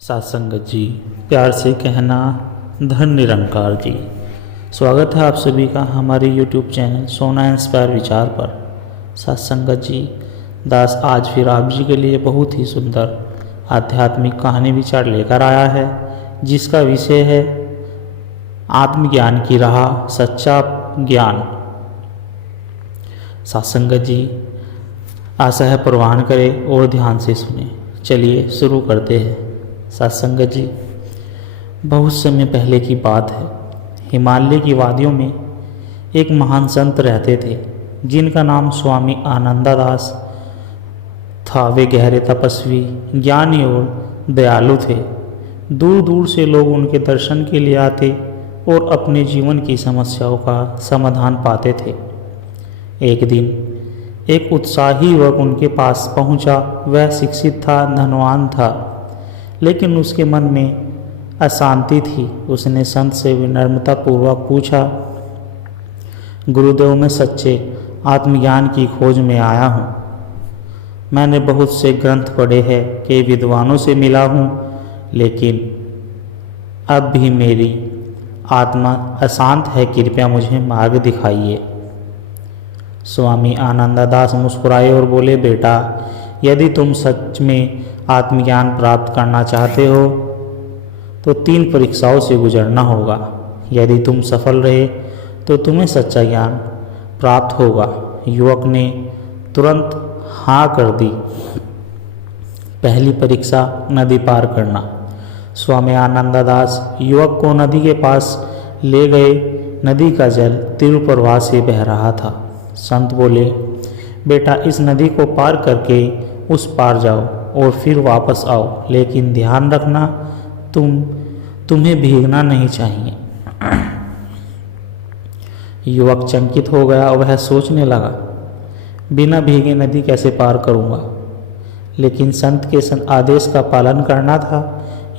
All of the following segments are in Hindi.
साथ संगत जी, प्यार से कहना धन निरंकार जी। स्वागत है आप सभी का हमारे YouTube चैनल सोना इंस्पायर विचार पर। साथ संगत जी, दास आज फिर आप जी के लिए बहुत ही सुंदर आध्यात्मिक कहानी विचार लेकर आया है, जिसका विषय है आत्मज्ञान की राह, सच्चा ज्ञान। साथ संगत जी, आशा है प्रवान करें और ध्यान से सुने। चलिए शुरू करते हैं। सत्संगत जी, बहुत समय पहले की बात है। हिमालय की वादियों में एक महान संत रहते थे, जिनका नाम स्वामी आनंदादास था। वे गहरे तपस्वी, ज्ञानी और दयालु थे। दूर दूर से लोग उनके दर्शन के लिए आते और अपने जीवन की समस्याओं का समाधान पाते थे। एक दिन एक उत्साही युवक उनके पास पहुंचा। वह शिक्षित था, धनवान था, लेकिन उसके मन में अशांति थी। उसने संत से विनम्रतापूर्वक पूछा, गुरुदेव, मैं सच्चे आत्मज्ञान की खोज में आया हूँ। मैंने बहुत से ग्रंथ पढ़े हैं, कई विद्वानों से मिला हूँ, लेकिन अब भी मेरी आत्मा अशांत है। कृपया मुझे मार्ग दिखाइए। स्वामी आनंददास मुस्कुराए और बोले, बेटा, यदि तुम सच में आत्मज्ञान प्राप्त करना चाहते हो तो 3 परीक्षाओं से गुजरना होगा। यदि तुम सफल रहे तो तुम्हें सच्चा ज्ञान प्राप्त होगा। युवक ने तुरंत हाँ कर दी। पहली परीक्षा, नदी पार करना। स्वामी आनंददास युवक को नदी के पास ले गए। नदी का जल तीव्र प्रवाह से बह रहा था। संत बोले, बेटा, इस नदी को पार करके उस पार जाओ और फिर वापस आओ, लेकिन ध्यान रखना, तुम्हें भीगना नहीं चाहिए। युवक चकित हो गया और वह सोचने लगा, बिना भीगे नदी कैसे पार करूंगा। लेकिन संत के आदेश का पालन करना था।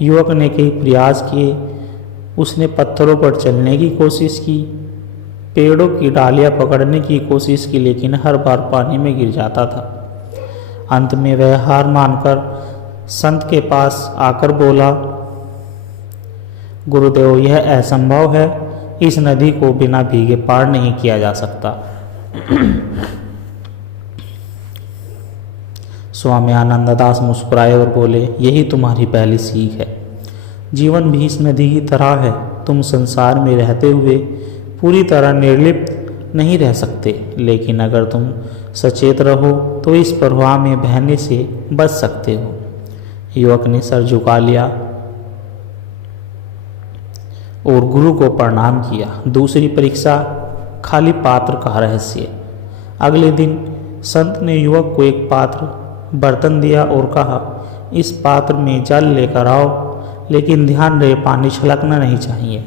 युवक ने कई प्रयास किए। उसने पत्थरों पर चलने की कोशिश की, पेड़ों की डालियां पकड़ने की कोशिश की, लेकिन हर बार पानी में गिर जाता था। अंत में वह हार मानकर संत के पास आकर बोला, गुरुदेव, यह असंभव है। इस नदी को बिना भीगे पार नहीं किया जा सकता। स्वामी आनंददास मुस्कुराए और बोले, यही तुम्हारी पहली सीख है। जीवन भी इस नदी की तरह है। तुम संसार में रहते हुए पूरी तरह निर्लिप्त नहीं रह सकते, लेकिन अगर तुम सचेत रहो तो इस प्रवाह में बहने से बच सकते हो। युवक ने सर झुका लिया और गुरु को प्रणाम किया। दूसरी परीक्षा, खाली पात्र का रहस्य। अगले दिन संत ने युवक को एक बर्तन दिया और कहा, इस पात्र में जल लेकर आओ, लेकिन ध्यान रहे पानी छलकना नहीं चाहिए।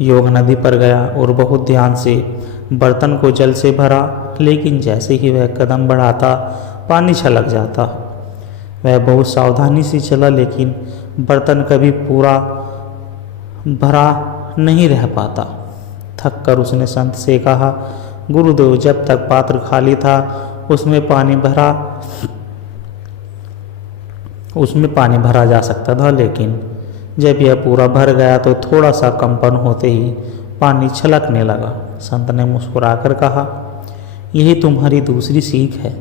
युवक नदी पर गया और बहुत ध्यान से बर्तन को जल से भरा, लेकिन जैसे ही वह कदम बढ़ाता पानी छलक जाता। वह बहुत सावधानी से चला, लेकिन बर्तन कभी पूरा भरा नहीं रह पाता। थक कर उसने संत से कहा, गुरुदेव, जब तक पात्र खाली था उसमें पानी भरा जा सकता था, लेकिन जब यह पूरा भर गया तो थोड़ा सा कंपन होते ही पानी छलकने लगा। संत ने मुस्कुराकर कहा, यही तुम्हारी दूसरी सीख है।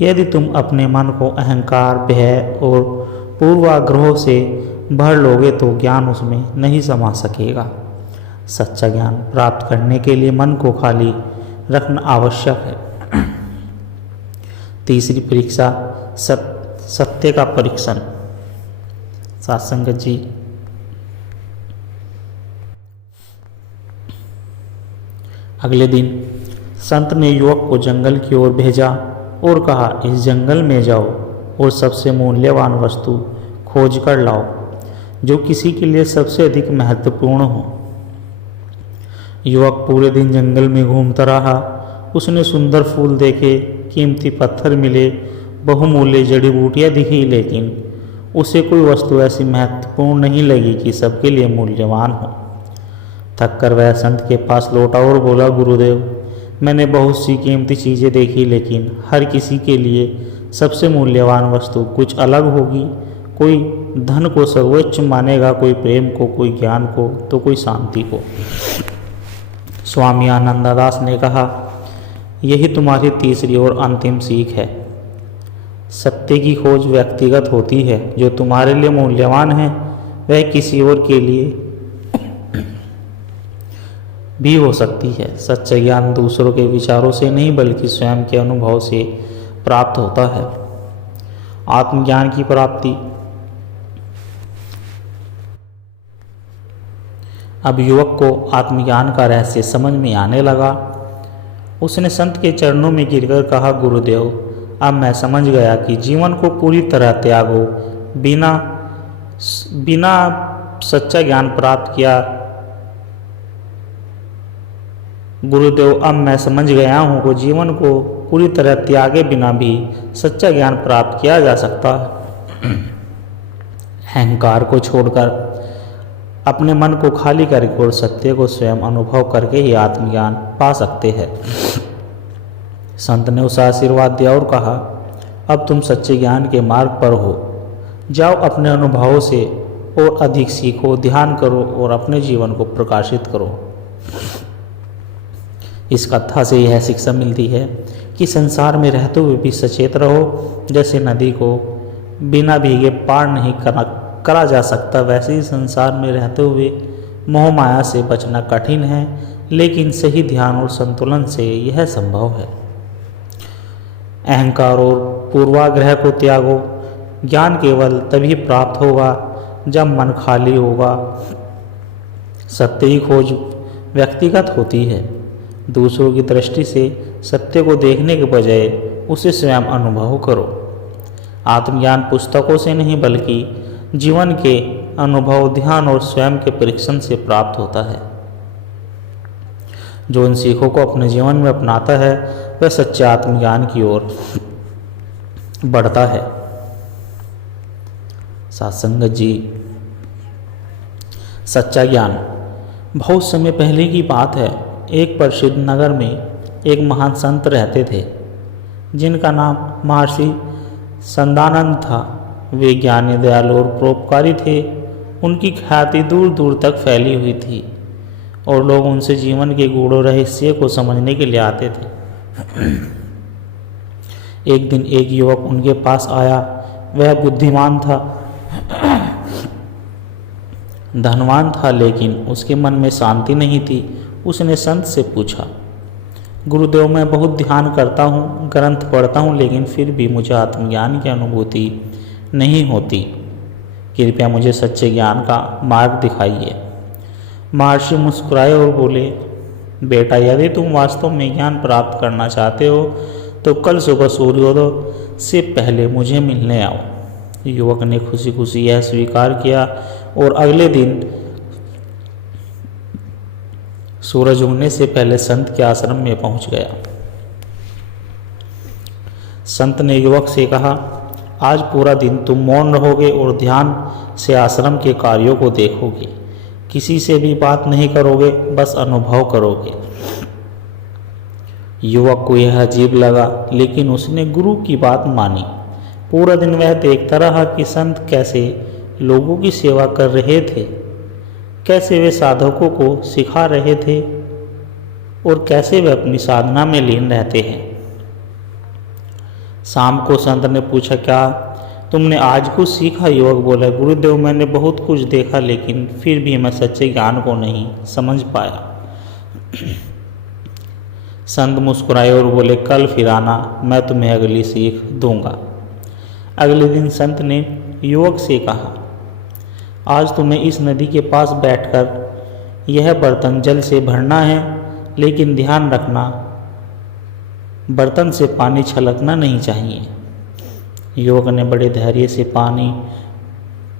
यदि तुम अपने मन को अहंकार, भय और पूर्वाग्रहों से भर लोगे तो ज्ञान उसमें नहीं समा सकेगा। सच्चा ज्ञान प्राप्त करने के लिए मन को खाली रखना आवश्यक है। तीसरी परीक्षा, सत्य का परीक्षण। सत्संगत जी, अगले दिन संत ने युवक को जंगल की ओर भेजा और कहा, इस जंगल में जाओ और सबसे मूल्यवान वस्तु खोज कर लाओ, जो किसी के लिए सबसे अधिक महत्वपूर्ण हो। युवक पूरे दिन जंगल में घूमता रहा। उसने सुंदर फूल देखे, कीमती पत्थर मिले, बहुमूल्य जड़ी बूटियाँ दिखी, लेकिन उसे कोई वस्तु ऐसी महत्वपूर्ण नहीं लगी कि सबके लिए मूल्यवान हो। थक कर वह संत के पास लौटा और बोला, गुरुदेव, मैंने बहुत सी कीमती चीज़ें देखी, लेकिन हर किसी के लिए सबसे मूल्यवान वस्तु कुछ अलग होगी। कोई धन को सर्वोच्च मानेगा, कोई प्रेम को, कोई ज्ञान को, तो कोई शांति को। स्वामी आनंददास ने कहा, यही तुम्हारी तीसरी और अंतिम सीख है। सत्य की खोज व्यक्तिगत होती है। जो तुम्हारे लिए मूल्यवान है वह किसी और के लिए भी हो सकती है। सच्चा ज्ञान दूसरों के विचारों से नहीं बल्कि स्वयं के अनुभव से प्राप्त होता है। आत्मज्ञान की प्राप्ति। अब युवक को आत्मज्ञान का रहस्य समझ में आने लगा। उसने संत के चरणों में गिरकर कहा, गुरुदेव, अब मैं समझ गया कि जीवन को पूरी तरह त्यागो। बिना सच्चा ज्ञान प्राप्त किया गुरुदेव, अब मैं समझ गया हूँ कि जीवन को पूरी तरह त्यागे बिना भी सच्चा ज्ञान प्राप्त किया जा सकता है। अहंकार को छोड़कर अपने मन को खाली करके और सत्य को स्वयं अनुभव करके ही आत्मज्ञान पा सकते हैं। संत ने उसे आशीर्वाद दिया और कहा, अब तुम सच्चे ज्ञान के मार्ग पर हो। जाओ, अपने अनुभवों से और अधिक सीखो, ध्यान करो और अपने जीवन को प्रकाशित करो। इस कथा से यह शिक्षा मिलती है कि संसार में रहते हुए भी सचेत रहो। जैसे नदी को बिना भीगे पार नहीं करा जा सकता, वैसे ही संसार में रहते हुए मोह माया से बचना कठिन है, लेकिन सही ध्यान और संतुलन से यह संभव है। अहंकार और पूर्वाग्रह को त्यागो। ज्ञान केवल तभी प्राप्त होगा जब मन खाली होगा। सत्य की खोज व्यक्तिगत होती है। दूसरों की दृष्टि से सत्य को देखने के बजाय उसे स्वयं अनुभव करो। आत्मज्ञान पुस्तकों से नहीं बल्कि जीवन के अनुभव, ध्यान और स्वयं के परीक्षण से प्राप्त होता है। जो इन सीखों को अपने जीवन में अपनाता है वह सच्चे आत्मज्ञान की ओर बढ़ता है। सत्संगत जी, सच्चा ज्ञान। बहुत समय पहले की बात है। एक प्रसिद्ध नगर में एक महान संत रहते थे जिनका नाम महर्षि संदानंद था। वे ज्ञानी, दयालु और परोपकारी थे। उनकी ख्याति दूर दूर तक फैली हुई थी और लोग उनसे जीवन के गूढ़ रहस्य को समझने के लिए आते थे। एक दिन एक युवक उनके पास आया। वह बुद्धिमान था, धनवान था, लेकिन उसके मन में शांति नहीं थी। उसने संत से पूछा, गुरुदेव, मैं बहुत ध्यान करता हूँ, ग्रंथ पढ़ता हूँ, लेकिन फिर भी मुझे आत्मज्ञान की अनुभूति नहीं होती। कृपया मुझे सच्चे ज्ञान का मार्ग दिखाइए। महर्षि मुस्कुराए और बोले, बेटा, यदि तुम वास्तव में ज्ञान प्राप्त करना चाहते हो तो कल सुबह सूर्योदय से पहले मुझे मिलने आओ। युवक ने खुशी खुशी यह स्वीकार किया और अगले दिन सूरज उगने से पहले संत के आश्रम में पहुंच गया। संत ने युवक से कहा, आज पूरा दिन तुम मौन रहोगे और ध्यान से आश्रम के कार्यों को देखोगे। किसी से भी बात नहीं करोगे, बस अनुभव करोगे। युवक को यह अजीब लगा, लेकिन उसने गुरु की बात मानी। पूरा दिन वह देखता रहा कि संत कैसे लोगों की सेवा कर रहे थे, कैसे वे साधकों को सिखा रहे थे और कैसे वे अपनी साधना में लीन रहते हैं। शाम को संत ने पूछा, क्या तुमने आज कुछ सीखा? युवक बोला, गुरुदेव, मैंने बहुत कुछ देखा, लेकिन फिर भी मैं सच्चे ज्ञान को नहीं समझ पाया। संत मुस्कुराए और बोले, कल फिर आना, मैं तुम्हें अगली सीख दूंगा। अगले दिन संत ने युवक से कहा, आज तुम्हें इस नदी के पास बैठकर यह बर्तन जल से भरना है, लेकिन ध्यान रखना, बर्तन से पानी छलकना नहीं चाहिए। युवक ने बड़े धैर्य से पानी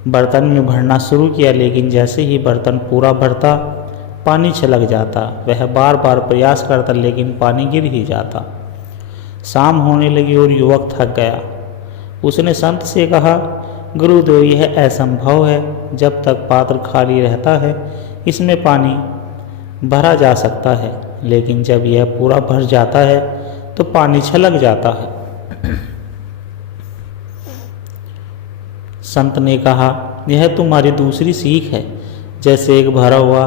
बर्तन में भरना शुरू किया, लेकिन जैसे ही बर्तन पूरा भरता पानी छलक जाता। वह बार बार प्रयास करता, लेकिन पानी गिर ही जाता। शाम होने लगी और युवक थक गया। उसने संत से कहा, गुरुदेव, यह असंभव है। जब तक पात्र खाली रहता है इसमें पानी भरा जा सकता है, लेकिन जब यह पूरा भर जाता है तो पानी छलक जाता है। संत ने कहा, यह तुम्हारी दूसरी सीख है। जैसे एक भरा हुआ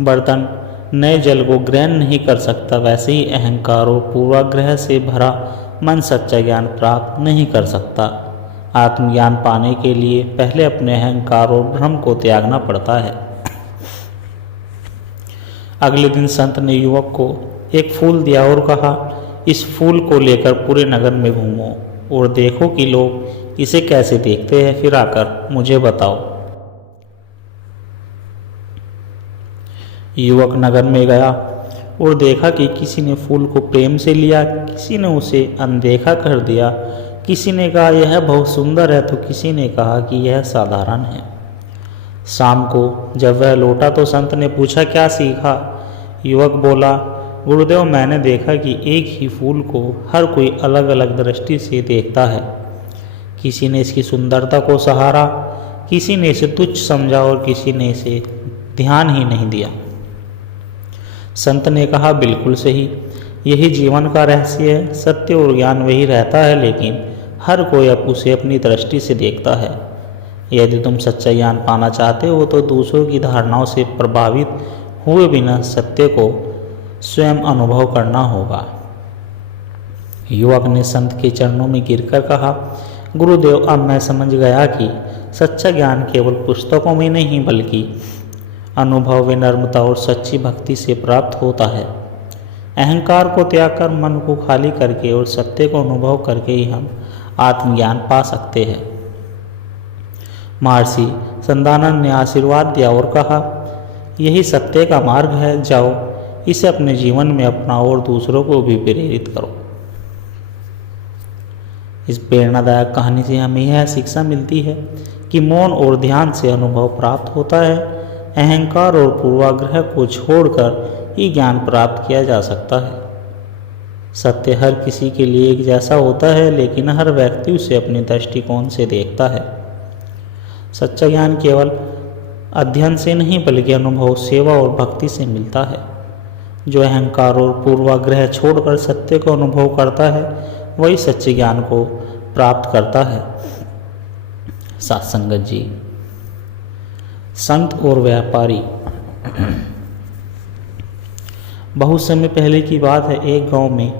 बर्तन नए जल को ग्रहण नहीं कर सकता, वैसे ही अहंकार और पूर्वाग्रह से भरा मन सच्चा ज्ञान प्राप्त नहीं कर सकता। आत्मज्ञान पाने के लिए पहले अपने अहंकार और भ्रम को त्यागना पड़ता है। अगले दिन संत ने युवक को एक फूल दिया और कहा, इस फूल को लेकर पूरे नगर में घूमो और देखो कि लोग इसे कैसे देखते हैं, फिर आकर मुझे बताओ। युवक नगर में गया और देखा कि किसी ने फूल को प्रेम से लिया, किसी ने उसे अनदेखा कर दिया, किसी ने कहा यह बहुत सुंदर है तो किसी ने कहा कि यह साधारण है। शाम को जब वह लौटा तो संत ने पूछा, क्या सीखा? युवक बोला, गुरुदेव, मैंने देखा कि एक ही फूल को हर कोई अलग अलग दृष्टि से देखता है। किसी ने इसकी सुंदरता को सहारा, किसी ने इसे तुच्छ समझा और किसी ने इसे ध्यान ही नहीं दिया। संत ने कहा, बिल्कुल सही, यही जीवन का रहस्य है। सत्य और ज्ञान वही रहता है, लेकिन हर कोई अब उसे अपनी दृष्टि से देखता है। यदि तुम सच्चा ज्ञान पाना चाहते हो तो दूसरों की धारणाओं से प्रभावित हुए बिना सत्य को स्वयं अनुभव करना होगा। युवक ने संत के चरणों में गिरकर कहा, गुरुदेव, अब मैं समझ गया कि सच्चा ज्ञान केवल पुस्तकों में नहीं बल्कि अनुभव, विनम्रता और सच्ची भक्ति से प्राप्त होता है। अहंकार को त्याग कर मन को खाली करके और सत्य को अनुभव करके ही हम आत्मज्ञान पा सकते हैं। महर्षि संदानंद ने आशीर्वाद दिया और कहा, यही सत्य का मार्ग है, जाओ इसे अपने जीवन में अपनाओ और दूसरों को भी प्रेरित करो। इस प्रेरणादायक कहानी से हमें यह शिक्षा मिलती है कि मौन और ध्यान से अनुभव प्राप्त होता है। अहंकार और पूर्वाग्रह को छोड़कर ही ज्ञान प्राप्त किया जा सकता है। सत्य हर किसी के लिए एक जैसा होता है, लेकिन हर व्यक्ति उसे अपने दृष्टिकोण से देखता है। सच्चा ज्ञान केवल अध्ययन से नहीं बल्कि अनुभव, सेवा और भक्ति से मिलता है। जो अहंकार और पूर्वाग्रह छोड़कर सत्य को अनुभव करता है वही सच्चे ज्ञान को प्राप्त करता है। साथ संगत जी, संत और व्यापारी। बहुत समय पहले की बात है, एक गांव में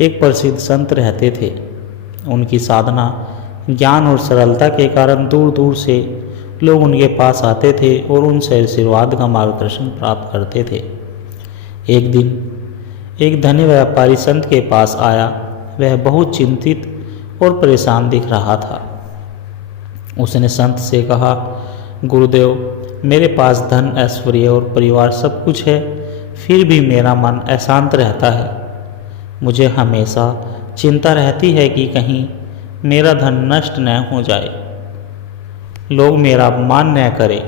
एक प्रसिद्ध संत रहते थे। उनकी साधना, ज्ञान और सरलता के कारण दूर दूर से लोग उनके पास आते थे और उनसे आशीर्वाद का मार्गदर्शन प्राप्त करते थे। एक दिन एक धनी व्यापारी संत के पास आया। वह बहुत चिंतित और परेशान दिख रहा था। उसने संत से कहा, गुरुदेव, मेरे पास धन, ऐश्वर्य और परिवार सब कुछ है, फिर भी मेरा मन अशांत रहता है। मुझे हमेशा चिंता रहती है कि कहीं मेरा धन नष्ट न हो जाए, लोग मेरा अपमान न करें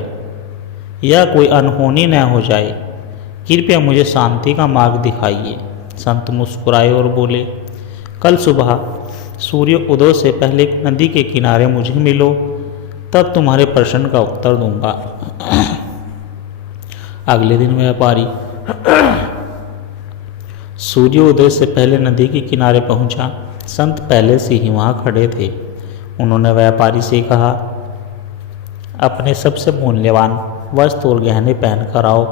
या कोई अनहोनी न हो जाए। कृपया मुझे शांति का मार्ग दिखाइए। संत मुस्कुराए और बोले, कल सुबह सूर्य उदय से पहले नदी के किनारे मुझे मिलो, तब तुम्हारे प्रश्न का उत्तर दूंगा। अगले दिन व्यापारी सूर्योदय से पहले नदी के किनारे पहुंचा। संत पहले से ही वहां खड़े थे। उन्होंने व्यापारी से कहा, अपने सबसे मूल्यवान वस्त्र और गहने पहन कर आओ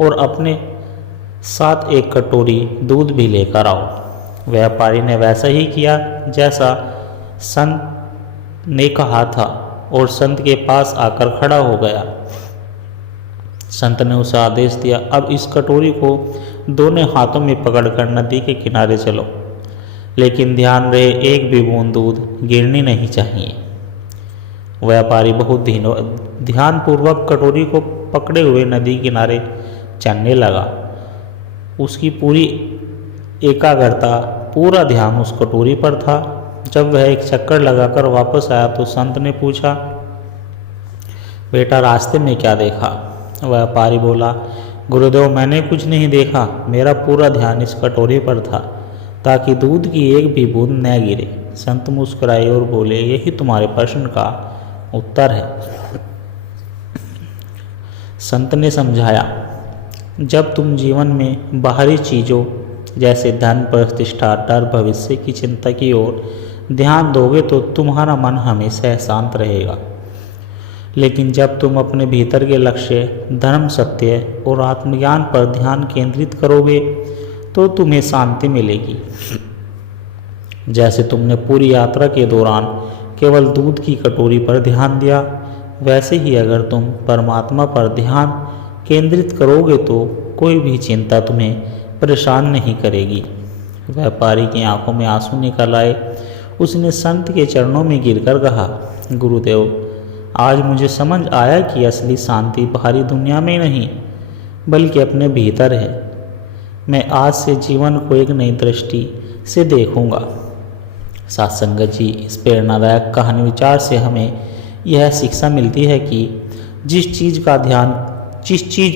और अपने साथ एक कटोरी दूध भी लेकर आओ। व्यापारी ने वैसा ही किया जैसा संत ने कहा था और संत के पास आकर खड़ा हो गया। संत ने उसे आदेश दिया, अब इस कटोरी को दोनों हाथों में पकड़कर नदी के किनारे चलो, लेकिन ध्यान रहे एक भी बूंद दूध गिरनी नहीं चाहिए। व्यापारी बहुत ध्यानपूर्वक कटोरी को पकड़े हुए नदी किनारे चलने लगा। उसकी पूरी एकाग्रता, पूरा ध्यान उस कटोरी पर था। जब वह एक चक्कर लगाकर वापस आया तो संत ने पूछा, बेटा, रास्ते में क्या देखा? व्यापारी बोला, गुरुदेव, मैंने कुछ नहीं देखा, मेरा पूरा ध्यान इस कटोरी पर था ताकि दूध की एक भी बूंद न गिरे। संत मुस्कुराए और बोले, यही तुम्हारे प्रश्न का उत्तर है। संत ने समझाया, जब तुम जीवन में बाहरी चीज़ों जैसे धन, प्रतिष्ठा, डर, भविष्य की चिंता की ओर ध्यान दोगे तो तुम्हारा मन हमेशा शांत रहेगा। लेकिन जब तुम अपने भीतर के लक्ष्य, धर्म, सत्य और आत्मज्ञान पर ध्यान केंद्रित करोगे तो तुम्हें शांति मिलेगी। जैसे तुमने पूरी यात्रा के दौरान केवल दूध की कटोरी पर ध्यान दिया, वैसे ही अगर तुम परमात्मा पर ध्यान केंद्रित करोगे तो कोई भी चिंता तुम्हें परेशान नहीं करेगी। व्यापारी की आंखों में आंसू निकल आए। उसने संत के चरणों में गिरकर कहा, गुरुदेव, आज मुझे समझ आया कि असली शांति बाहरी दुनिया में नहीं बल्कि अपने भीतर है। मैं आज से जीवन को एक नई दृष्टि से देखूंगा। साथ संगत जी, इस प्रेरणादायक कहानी विचार से हमें यह शिक्षा मिलती है कि जिस चीज़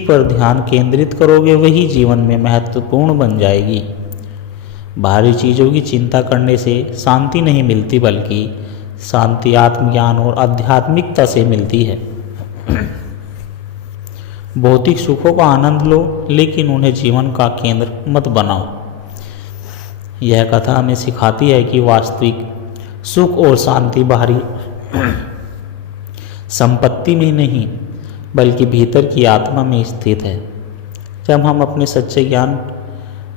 पर ध्यान केंद्रित करोगे वही जीवन में महत्वपूर्ण बन जाएगी। बाहरी चीज़ों की चिंता करने से शांति नहीं मिलती बल्कि शांति आत्मज्ञान और आध्यात्मिकता से मिलती है। भौतिक सुखों का आनंद लो, लेकिन उन्हें जीवन का केंद्र मत बनाओ। यह कथा हमें सिखाती है कि वास्तविक सुख और शांति बाहरी संपत्ति में नहीं बल्कि भीतर की आत्मा में स्थित है। जब हम अपने सच्चे ज्ञान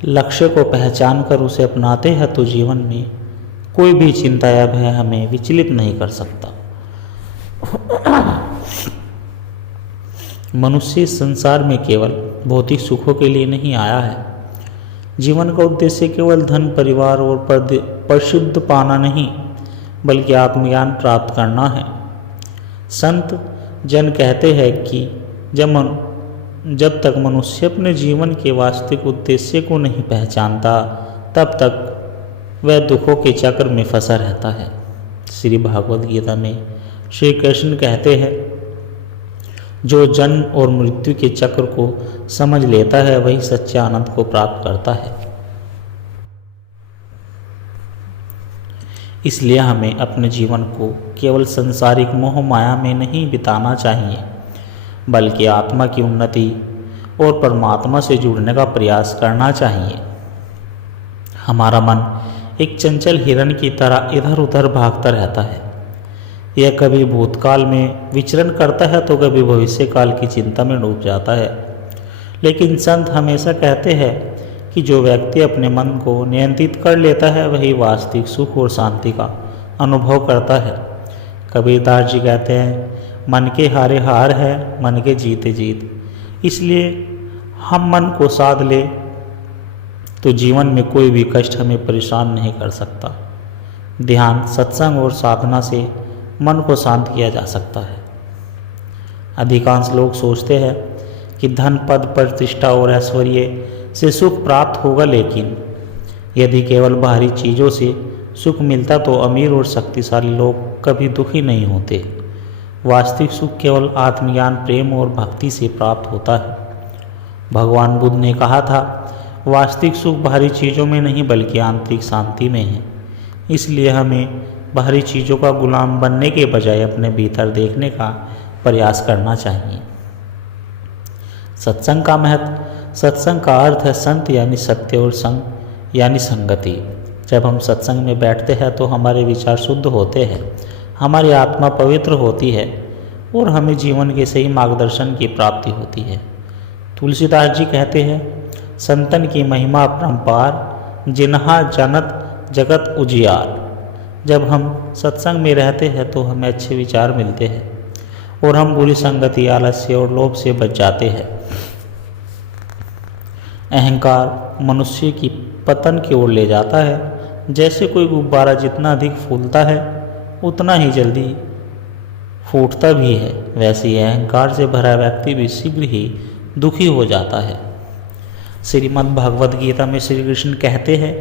लक्ष्य को पहचान कर उसे अपनाते हैं तो जीवन में कोई भी चिंता या भय हमें विचलित नहीं कर सकता। मनुष्य इस संसार में केवल भौतिक सुखों के लिए नहीं आया है। जीवन का उद्देश्य केवल धन, परिवार और प्रसिद्ध पाना नहीं बल्कि आत्मज्ञान प्राप्त करना है। संत जन कहते हैं कि जब तक मनुष्य अपने जीवन के वास्तविक उद्देश्य को नहीं पहचानता तब तक वह दुखों के चक्र में फंसा रहता है। श्री भागवत गीता में श्री कृष्ण कहते हैं, जो जन्म और मृत्यु के चक्र को समझ लेता है वही सच्चे आनंद को प्राप्त करता है। इसलिए हमें अपने जीवन को केवल सांसारिक मोह माया में नहीं बिताना चाहिए बल्कि आत्मा की उन्नति और परमात्मा से जुड़ने का प्रयास करना चाहिए। हमारा मन एक चंचल हिरण की तरह इधर उधर भागता रहता है। यह कभी भूतकाल में विचरण करता है तो कभी भविष्य काल की चिंता में डूब जाता है। लेकिन संत हमेशा कहते हैं कि जो व्यक्ति अपने मन को नियंत्रित कर लेता है वही वास्तविक सुख और शांति का अनुभव करता है। कबीरदास जी कहते हैं, मन के हारे हार है, मन के जीते जीत। इसलिए हम मन को साध ले तो जीवन में कोई भी कष्ट हमें परेशान नहीं कर सकता। ध्यान, सत्संग और साधना से मन को शांत किया जा सकता है। अधिकांश लोग सोचते हैं कि धन, पद, प्रतिष्ठा और ऐश्वर्य से सुख प्राप्त होगा, लेकिन यदि केवल बाहरी चीज़ों से सुख मिलता तो अमीर और शक्तिशाली लोग कभी दुखी नहीं होते। वास्तविक सुख केवल आत्मज्ञान, प्रेम और भक्ति से प्राप्त होता है। भगवान बुद्ध ने कहा था, वास्तविक सुख बाहरी चीज़ों में नहीं बल्कि आंतरिक शांति में है। इसलिए हमें बाहरी चीज़ों का गुलाम बनने के बजाय अपने भीतर देखने का प्रयास करना चाहिए। सत्संग का महत्व। सत्संग का अर्थ है संत यानी सत्य और संग यानी संगति। जब हम सत्संग में बैठते हैं तो हमारे विचार शुद्ध होते हैं, हमारी आत्मा पवित्र होती है और हमें जीवन के सही मार्गदर्शन की प्राप्ति होती है। तुलसीदास जी कहते हैं, संतन की महिमा अपरंपार, जिन्हा जनत जगत उजियार। जब हम सत्संग में रहते हैं तो हमें अच्छे विचार मिलते हैं और हम बुरी संगति, आलस्य और लोभ से बच जाते हैं। अहंकार मनुष्य की पतन की ओर ले जाता है। जैसे कोई गुब्बारा जितना अधिक फूलता है उतना ही जल्दी फूटता भी है, वैसे ही अहंकार से भरा व्यक्ति भी शीघ्र ही दुखी हो जाता है। श्रीमद् भागवत गीता में श्री कृष्ण कहते हैं,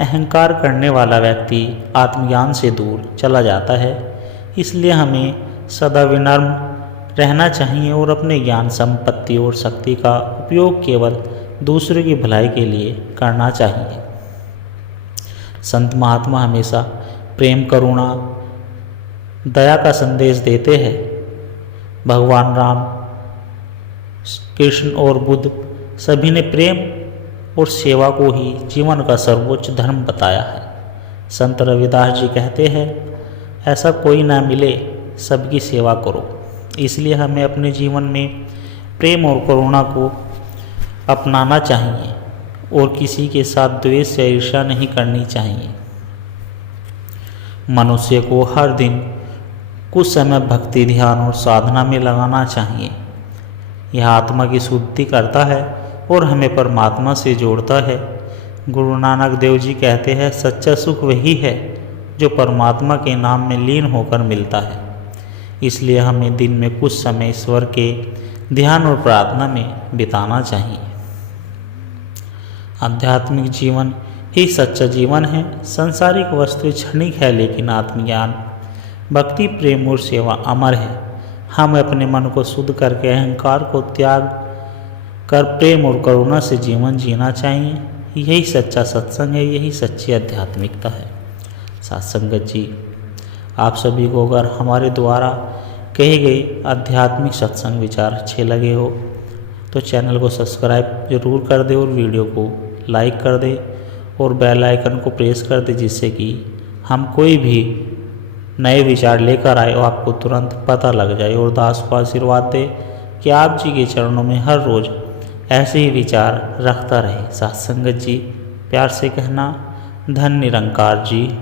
अहंकार करने वाला व्यक्ति आत्मज्ञान से दूर चला जाता है। इसलिए हमें सदा विनम्र रहना चाहिए और अपने ज्ञान, संपत्ति और शक्ति का उपयोग केवल दूसरे की भलाई के लिए करना चाहिए। संत महात्मा हमेशा प्रेम, करुणा, दया का संदेश देते हैं। भगवान राम, कृष्ण और बुद्ध सभी ने प्रेम और सेवा को ही जीवन का सर्वोच्च धर्म बताया है। संत रविदास जी कहते हैं, ऐसा कोई ना मिले सबकी सेवा करो। इसलिए हमें अपने जीवन में प्रेम और करुणा को अपनाना चाहिए और किसी के साथ द्वेष या ईर्ष्या नहीं करनी चाहिए। मनुष्य को हर दिन कुछ समय भक्ति, ध्यान और साधना में लगाना चाहिए। यह आत्मा की शुद्धि करता है और हमें परमात्मा से जोड़ता है। गुरु नानक देव जी कहते हैं, सच्चा सुख वही है जो परमात्मा के नाम में लीन होकर मिलता है। इसलिए हमें दिन में कुछ समय ईश्वर के ध्यान और प्रार्थना में बिताना चाहिए। आध्यात्मिक जीवन ही सच्चा जीवन है। सांसारिक वस्तुएं क्षणिक है, लेकिन आत्मज्ञान, भक्ति, प्रेम और सेवा अमर है। हम अपने मन को शुद्ध करके अहंकार को त्याग कर प्रेम और करुणा से जीवन जीना चाहिए। यही सच्चा सत्संग है, यही सच्ची आध्यात्मिकता है। सत्संगत जी, आप सभी को अगर हमारे द्वारा कहे गए आध्यात्मिक सत्संग विचार अच्छे लगे हो तो चैनल को सब्सक्राइब जरूर कर दे और वीडियो को लाइक कर दे और बेल आइकन को प्रेस कर दे, जिससे कि हम कोई भी नए विचार लेकर आए और आपको तुरंत पता लग जाए। और दास को आशीर्वाद दे कि आप जी के चरणों में हर रोज़ ऐसे ही विचार रखता रहे। सत्संगत जी, प्यार से कहना, धन निरंकार जी।